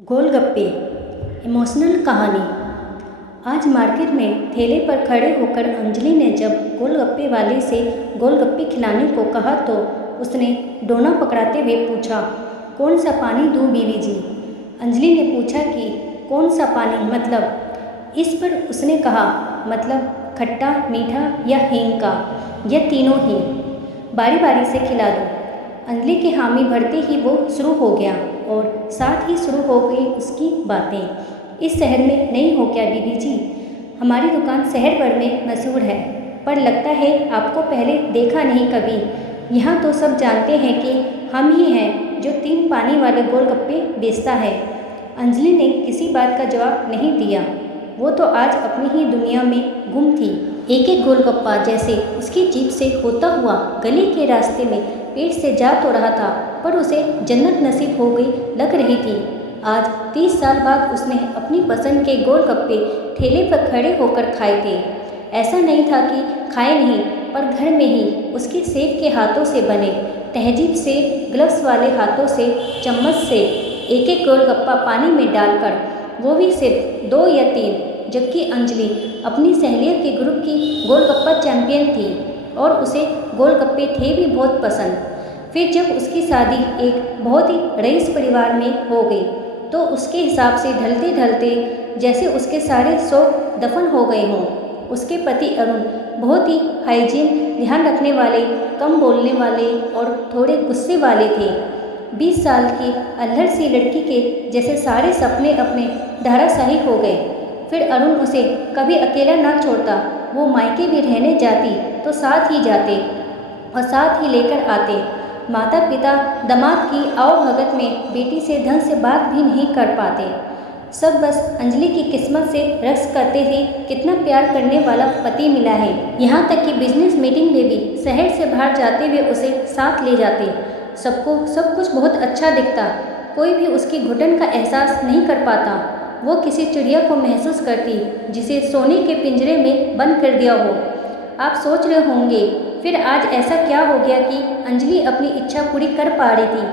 गोलगप्पे emotional कहानी। आज market में ठेले पर खड़े होकर अंजलि ने जब गोलगप्पे वाले से गोलगप्पे खिलाने को कहा तो उसने डोना पकड़ाते हुए पूछा, कौन सा पानी दूँ बीवी जी? अंजलि ने पूछा कि कौन सा पानी मतलब? इस पर उसने कहा, मतलब खट्टा, मीठा या हींग का, या तीनों ही? बारी बारी से खिला दो। अंजलि के हामी भरते ही वो शुरू हो गया और साथ ही शुरू हो गई उसकी बातें। इस शहर में नहीं हो क्या बीबी जी? हमारी दुकान शहर भर में मशहूर है, पर लगता है आपको पहले देखा नहीं कभी। यहाँ तो सब जानते हैं कि हम ही हैं जो 3 पानी वाले गोलगप्पे बेचता है। अंजलि ने किसी बात का जवाब नहीं दिया। वो तो आज अपनी ही दुनिया में गुम थी। एक एक गोलगप्पा जैसे उसकी जीभ से होता हुआ गले के रास्ते में पेट से जा तो रहा था, पर उसे जन्नत नसीब हो गई लग रही थी। आज 30 साल बाद उसने अपनी पसंद के गोलगप्पे ठेले पर खड़े होकर खाए थे। ऐसा नहीं था कि खाए नहीं, पर घर में ही उसके सेब के हाथों से बने, तहजीब से ग्लव्स वाले हाथों से चम्मच से एक एक गोलगप्पा पानी में डालकर, वो भी सिर्फ 2 या 3, जबकि अंजलि अपनी सहेलियों के ग्रुप की गोलगप्पा चैंपियन थी और उसे गोलगप्पे थे भी बहुत पसंद। फिर जब उसकी शादी एक बहुत ही रईस परिवार में हो गई तो उसके हिसाब से ढलते ढलते जैसे उसके सारे शौक दफन हो गए हों। उसके पति अरुण बहुत ही हाइजीन ध्यान रखने वाले, कम बोलने वाले और थोड़े गुस्से वाले थे। 20 साल की अल्हड़ सी लड़की के जैसे सारे सपने अपने धराशायी हो गए। फिर अरुण उसे कभी अकेला ना छोड़ता। वो मायके भी रहने जाती तो साथ ही जाते और साथ ही लेकर आते। माता पिता दामाद की आओ भगत में बेटी से ढंग से बात भी नहीं कर पाते। सब बस अंजलि की किस्मत से रक्स करते थे कितना प्यार करने वाला पति मिला है। यहाँ तक कि बिजनेस मीटिंग में भी शहर से बाहर जाते हुए उसे साथ ले जाते। सबको सब कुछ बहुत अच्छा दिखता, कोई भी उसकी घुटन का एहसास नहीं कर पाता। वो किसी चिड़िया को महसूस करती जिसे सोने के पिंजरे में बंद कर दिया हो। आप सोच रहे होंगे फिर आज ऐसा क्या हो गया कि अंजलि अपनी इच्छा पूरी कर पा रही थी?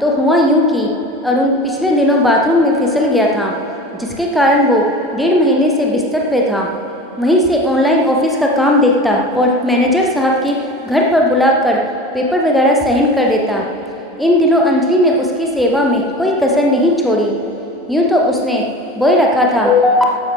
तो हुआ यूँ कि अरुण पिछले दिनों बाथरूम में फिसल गया था, जिसके कारण वो 1.5 महीने से बिस्तर पे था। वहीं से ऑनलाइन ऑफिस का काम देखता और मैनेजर साहब की घर पर बुलाकर पेपर वगैरह साइन कर देता। इन दिनों अंजलि ने उसकी सेवा में कोई कसर नहीं छोड़ी। यूँ तो उसने बॉय रखा था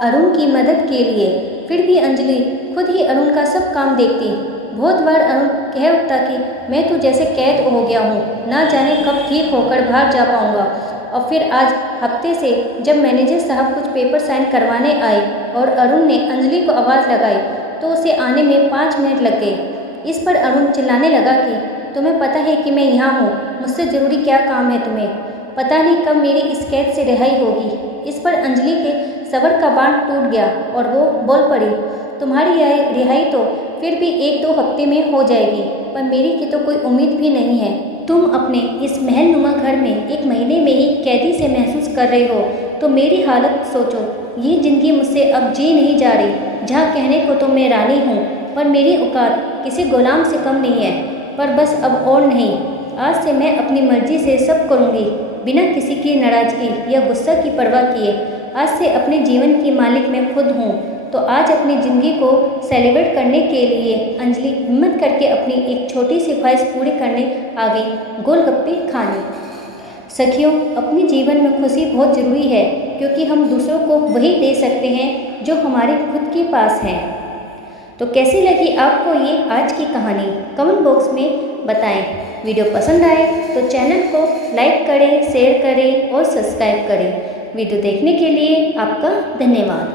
अरुण की मदद के लिए, फिर भी अंजलि खुद ही अरुण का सब काम देखती। बहुत बार अरुण कह उठता कि मैं तो जैसे कैद हो गया हूँ, ना जाने कब ठीक होकर बाहर जा पाऊँगा। और फिर आज हफ्ते से जब मैनेजर साहब कुछ पेपर साइन करवाने आए और अरुण ने अंजलि को आवाज़ लगाई तो उसे आने में 5 मिनट लग गए। इस पर अरुण चिल्लाने लगा कि तुम्हें पता है कि मैं यहाँ हूँ, मुझसे ज़रूरी क्या काम है तुम्हें? पता नहीं कब मेरी इस कैद से रिहाई होगी। इस पर अंजलि के सब्र का बांध टूट गया और वो बोल पड़ी, तुम्हारी रिहाई तो फिर भी 1-2 हफ्ते में हो जाएगी, पर मेरी की तो कोई उम्मीद भी नहीं है। तुम अपने इस महलनुमा घर में 1 महीने में ही कैदी से महसूस कर रहे हो, तो मेरी हालत सोचो। ये ज़िंदगी मुझसे अब जी नहीं जा रही। जहाँ कहने को तो मैं रानी हूँ, पर मेरी औकात किसी गुलाम से कम नहीं है। पर बस अब और नहीं, आज से मैं अपनी मर्जी से सब करूँगी, बिना किसी की नाराज़गी या गुस्सा की परवाह किए। आज से अपने जीवन की मालिक मैं खुद हूँ। तो आज अपनी ज़िंदगी को सेलिब्रेट करने के लिए अंजलि हिम्मत करके अपनी एक छोटी सी ख्वाहिश पूरी करने आ गई, गोलगप्पे खाने। सखियों, अपने जीवन में खुशी बहुत ज़रूरी है, क्योंकि हम दूसरों को वही दे सकते हैं जो हमारे खुद के पास है। तो कैसी लगी आपको ये आज की कहानी? कमेंट बॉक्स में बताएं। वीडियो पसंद आए तो चैनल को लाइक करें, शेयर करें और सब्सक्राइब करें। वीडियो देखने के लिए आपका धन्यवाद।